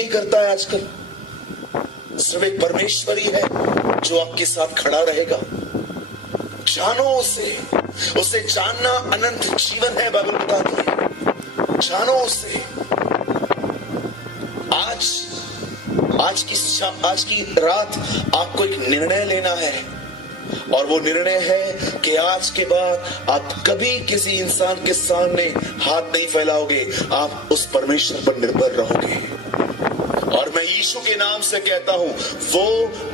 नहीं करता है आजकल। सिर्फ एक परमेश्वर ही है जो आपके साथ खड़ा रहेगा। जानो उसे, उसे जानना अनंत जीवन है, बाइबल बताती है। जानो उसे। आज की रात आपको एक निर्णय लेना है, और वो निर्णय है कि आज के बाद आप कभी किसी इंसान के सामने हाथ नहीं फैलाओगे, आप उस परमेश्वर पर निर्भर रहोगे। और मैं यीशु के नाम से कहता हूं, वो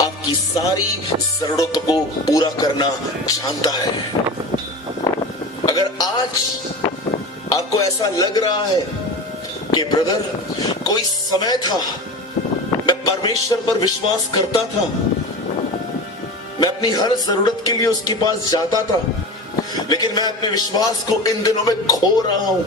आपकी सारी जरूरतों को पूरा करना जानता है। अगर आज आपको ऐसा लग रहा है कि ब्रदर, कोई समय था मैं परमेश्वर पर विश्वास करता था, मैं अपनी हर जरूरत के लिए उसके पास जाता था, लेकिन मैं अपने विश्वास को इन दिनों में खो रहा हूं।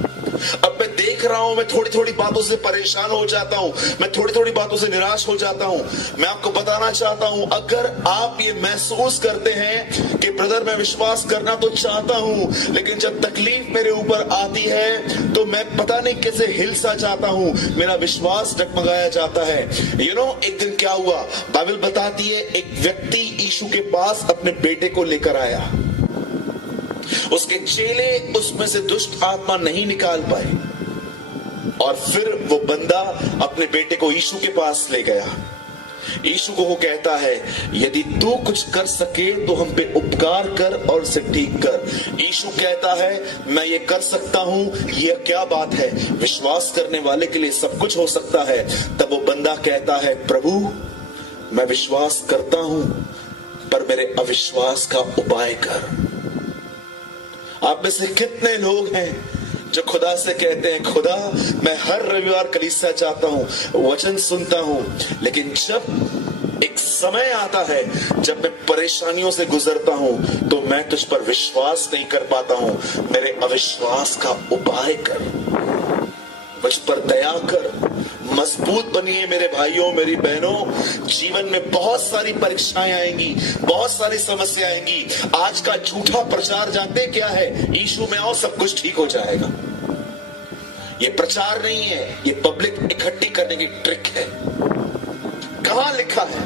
अब मैं देख रहा हूं, मैं थोड़ी थोड़ी बातों से परेशान हो जाता हूं, मैं थोड़ी थोड़ी बातों से निराश हो जाता हूं। मैं आपको बताना चाहता हूं, अगर आप ये महसूस करते हैं कि ब्रदर मैं विश्वास करना तो चाहता हूं, लेकिन जब तकलीफ मेरे ऊपर आती है तो मैं पता नहीं कैसे हिल सा जाता हूं, मेरा विश्वास डगमगाया जाता है। एक दिन क्या हुआ, बाइबल बताती है, एक व्यक्ति यीशु के पास अपने बेटे को लेकर आया। उसके चेले उसमें से दुष्ट आत्मा नहीं निकाल पाए, और फिर वो बंदा अपने बेटे को यीशु के पास ले गया। यीशु को वो कहता है, यदि तू कुछ कर सके तो हम पे उपकार कर और उसे ठीक कर। यीशु कहता है, मैं ये कर सकता हूं, ये क्या बात है, विश्वास करने वाले के लिए सब कुछ हो सकता है। तब वो बंदा कहता है, प्रभु मैं विश्वास करता हूं, पर मेरे अविश्वास का उपाय कर। आप में से कितने लोग हैं जो खुदा से कहते हैं, खुदा मैं हर रविवार कलीसिया जाता हूं, वचन सुनता हूं, लेकिन जब एक समय आता है जब मैं परेशानियों से गुजरता हूं तो मैं तुझ पर विश्वास नहीं कर पाता हूं, मेरे अविश्वास का उपाय कर, मुझ पर दया कर। मजबूत बनिए मेरे भाइयों, मेरी बहनों। जीवन में बहुत सारी परीक्षाएं आएंगी, बहुत सारी समस्या आएंगी। आज का झूठा प्रचार जानते क्या है? यीशु में आओ सब कुछ ठीक हो जाएगा। ये प्रचार नहीं है, ये पब्लिक इकट्ठी करने की ट्रिक है। कहां लिखा है?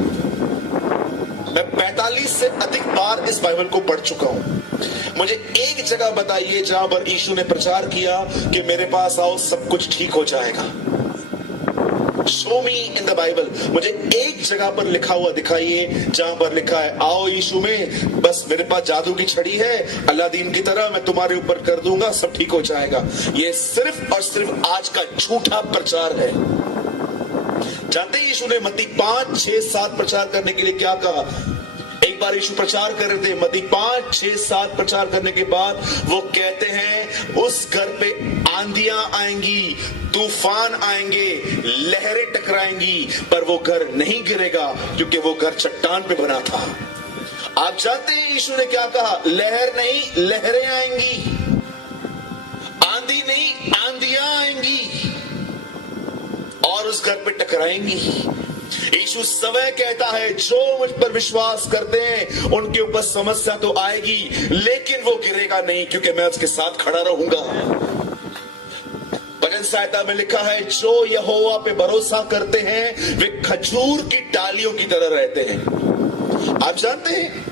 मैं 45 से अधिक बार इस बाइबल को पढ़ चुका हूं। मुझे एक जगह बताइए जहां पर यीशु ने प्रचार किया कि मेरे पास आओ सब कुछ ठीक हो जाएगा। Show me in the Bible, मुझे एक जगह पर लिखा हुआ दिखाइए जहां पर लिखा है, आओ यीशु में, बस मेरे पास जादू की छड़ी है, अलादीन की तरह मैं तुम्हारे ऊपर कर दूंगा, सब ठीक हो जाएगा। ये सिर्फ और सिर्फ आज का झूठा प्रचार है। जानते हैं यीशु ने मत्ती 5, 6, 7 प्रचार करने के लिए क्या कहा? एक बार यीशु प्रचार कर रहे थे, मत्ती 5, 6, 7 प्रचार करने के बाद वो कहते हैं, उस घर पे आंधियां आएंगी, तूफान आएंगे, लहरें टकराएंगी, पर वो घर नहीं गिरेगा क्योंकि वो घर चट्टान पे बना था। आप जानते हैं यीशु ने क्या कहा? लहर नहीं, लहरें आएंगी, आंधी नहीं, आंधियां आएंगी और उस घर पे टकराएंगी। यीशु समय कहता है, जो मुझ पर विश्वास करते हैं उनके ऊपर समस्या तो आएगी, लेकिन वो गिरेगा नहीं क्योंकि मैं उसके साथ खड़ा रहूंगा। भजन संहिता में लिखा है, जो यहोवा पे भरोसा करते हैं वे खजूर की डालियों की तरह रहते हैं। आप जानते हैं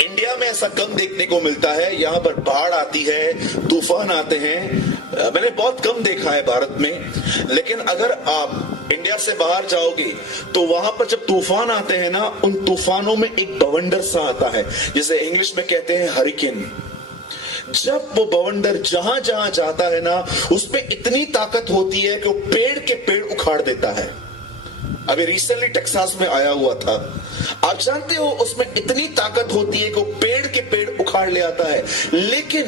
इंडिया में ऐसा कम देखने को मिलता है। यहां पर बाढ़ आती है, तूफान आते हैं, मैंने बहुत कम देखा है भारत में। लेकिन अगर आप इंडिया से बाहर जाओगे तो वहां पर जब तूफान आते हैं ना, उन तूफानों में एक बवंडर सा आता है, जिसे इंग्लिश में कहते हैं हरिकेन। जब वो बवंडर जहां जहां जाता है ना, उसमें इतनी ताकत होती है कि वो पेड़ के पेड़ उखाड़ देता है। अभी रिसेंटली टेक्सास में आया हुआ था। आप जानते हो उसमें इतनी ताकत होती है कि वो पेड़ के पेड़ उखाड़ ले आता है। लेकिन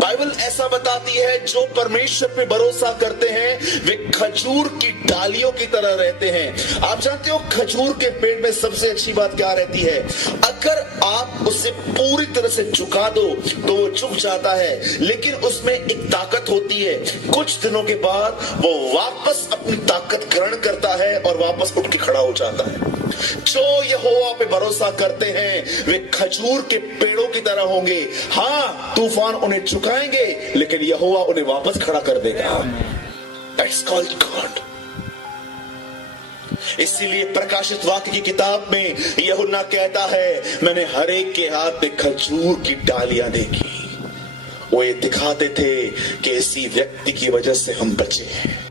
बाइबल ऐसा बताती है, जो परमेश्वर पे भरोसा करते हैं वे खजूर की डालियों की तरह रहते हैं। आप जानते हो खजूर के पेड़ में सबसे अच्छी बात क्या रहती है? अगर आप उसे पूरी तरह से झुका दो तो वो झुक जाता है, लेकिन उसमें एक ताकत होती है, कुछ दिनों के बाद वो वापस अपनी ताकत ग्रहण करता है और वापस उठ के खड़ा हो जाता है। जो यहोवा पे भरोसा करते हैं वे खजूर के पेड़ों की तरह होंगे। हाँ, तूफान उन्हें झुकाएंगे, लेकिन यहोवा उन्हें वापस खड़ा कर देगा। That's called God. इसीलिए प्रकाशित वाक्य की किताब में यूहन्ना कहता है, मैंने हर एक के हाथ में खजूर की डालियां देखी। वो ये दिखाते थे कि इसी व्यक्ति की वजह से हम बचे हैं।